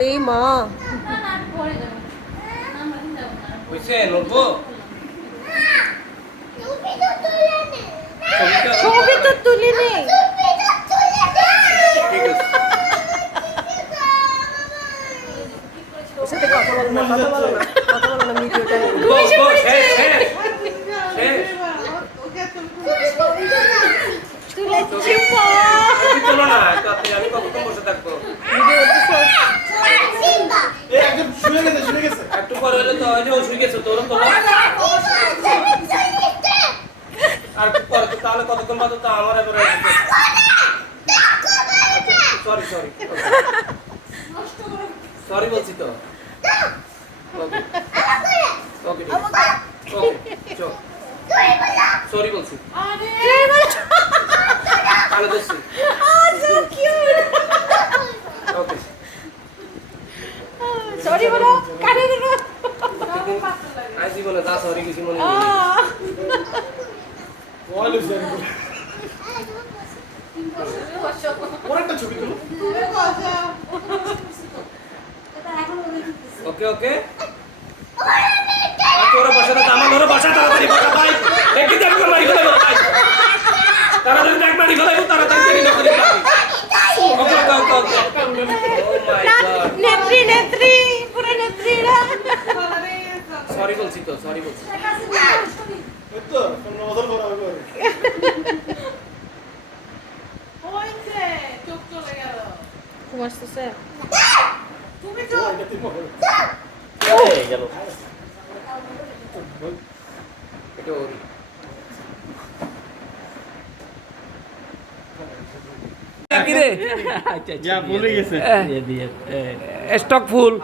এই মা ছবি তো তুলি নি। কথা বলো না, কথা বলো না, কথা বলো না, ভিডিওটা একটু পরে হলে তো হয় যে ও শুয়ে গেছে তোর তো আর পরে তাহলে কতক্ষণ বাদ তো আমার এবারে সরি সরি সরি বলছি তো ওকে ওকে চল সরি বলছি তাহলে দেখছি ওকে সরি বলো কানে দিল আজ জীবনে যা সরি কিছু মনে নেই ওকে ওকে তোরা বসে তো আমার ধরে বসা তাড়াতাড়ি বসা ভাই দেখি দেখ মারি ফেলে ভাই তাড়াতাড়ি দেখ মারি ফেলে তাড়াতাড়ি দেরি না করে ওকে ওকে ওকে ও মাই গড নেত্রী নেত্রী পুরো নেত্রীরা সরি বলছি তো সরি বলছি তো তোমরা মজা করা হবে হইছে চুপ চলে গেল ঘুম আসতেছে তুমি তো এই গেল এটা ওরি কি রে যা ভুলে গেছে স্টক ফুল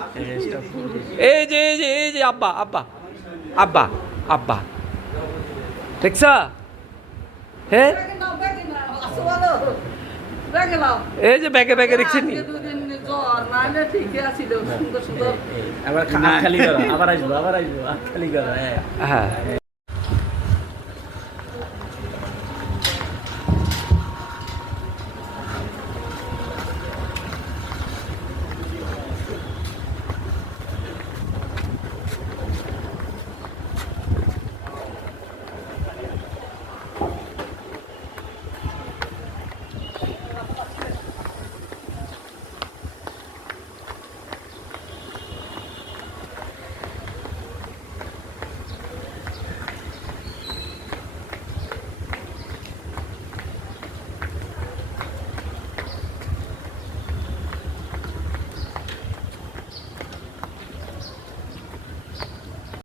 এই যে আব্বা আব্বা আব্বা আব্বা দেখছ হ্যাঁ এই যে ব্যাগে ব্যাগে দেখছেন নি আবার খালি করো আবার আসবো খালি করো হ্যাঁ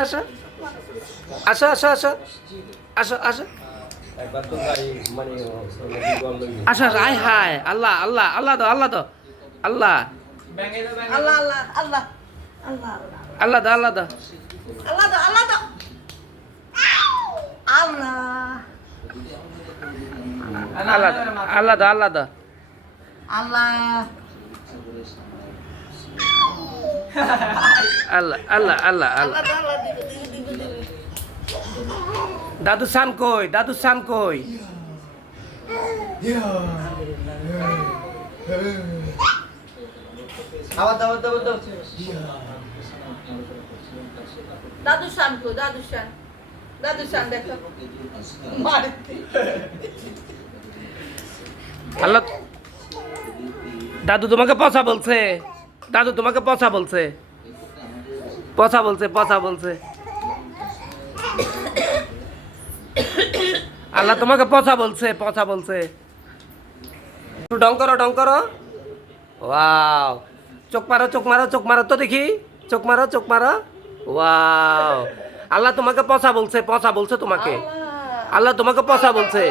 আসো আসো আসো আসো আসো আসো আসো আসো আয় হায় আল্লাহ আল্লাহ আল্লাহ দো আল্লাহ দো আল্লাহ আল্লাহ আল্লাহ আল্লাহ আল্লাহ আল্লাহ দো আল্লাহ দো আল্লাহ দাও আল্লাহ দাও আল্লাহ আল্লাহ দো আল্লাহ দো আল্লাহ আল্লাহ আল্লাহ আল্লাহ আল্লাহ দাদু সান কই দাদু সান কই আবার দাও দাদু শান কো দাদু শান দেখো মারতে আল্লাহ দাদু তোমাকে পচা বলছে দাদু তোমাকে পচা বলছে পচা বলছে পচা বলছে আল্লাহ তোমাকে পচা বলছে পচা বলছে ডং করো ওয়াও চোখ মারো তো দেখি চোখ মারো ওয়াও আল্লাহ তোমাকে পচা বলছে তোমাকে আল্লাহ তোমাকে পচা বলছে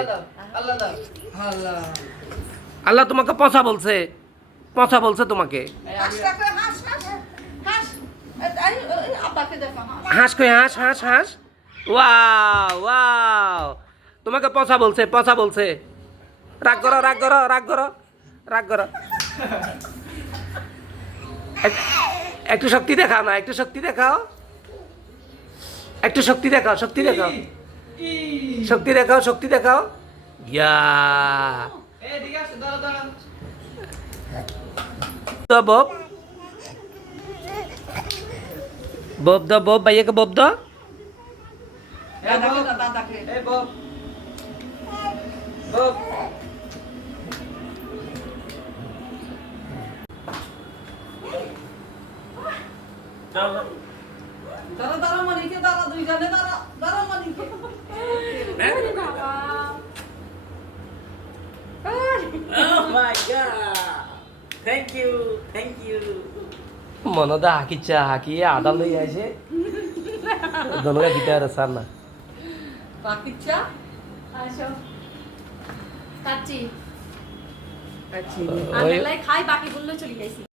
আল্লাহ তোমাকে পচা বলছে তোমাকে আব্বাকে দেখো হাঁস কই হাঁস ওয়াও তোমাকে পচা বলছে রাগ করো একটু শক্তি দেখাও না একটু শক্তি দেখাও শক্তি দেখাও ইয়া বব দাও, বব ভাইয়াকে বব দাও। দাদাকে দাও, দাদাকে। এই বব বব চলো দাঁড়া, দাঁড়া, মনিকে দাঁড়া, দুইজনে দাঁড়া, দাঁড়া, মনিকে। Oh my god! Thank you, thank you. মনদা হাকিচ্ছা হাকিয়ে আদা লই আসে দনগা গিটার সার না বাকিচ্ছা? আসো কাচ্চি আচ্ছা। ওই আমি লাই খাই বাকি বললে চলে যাইছি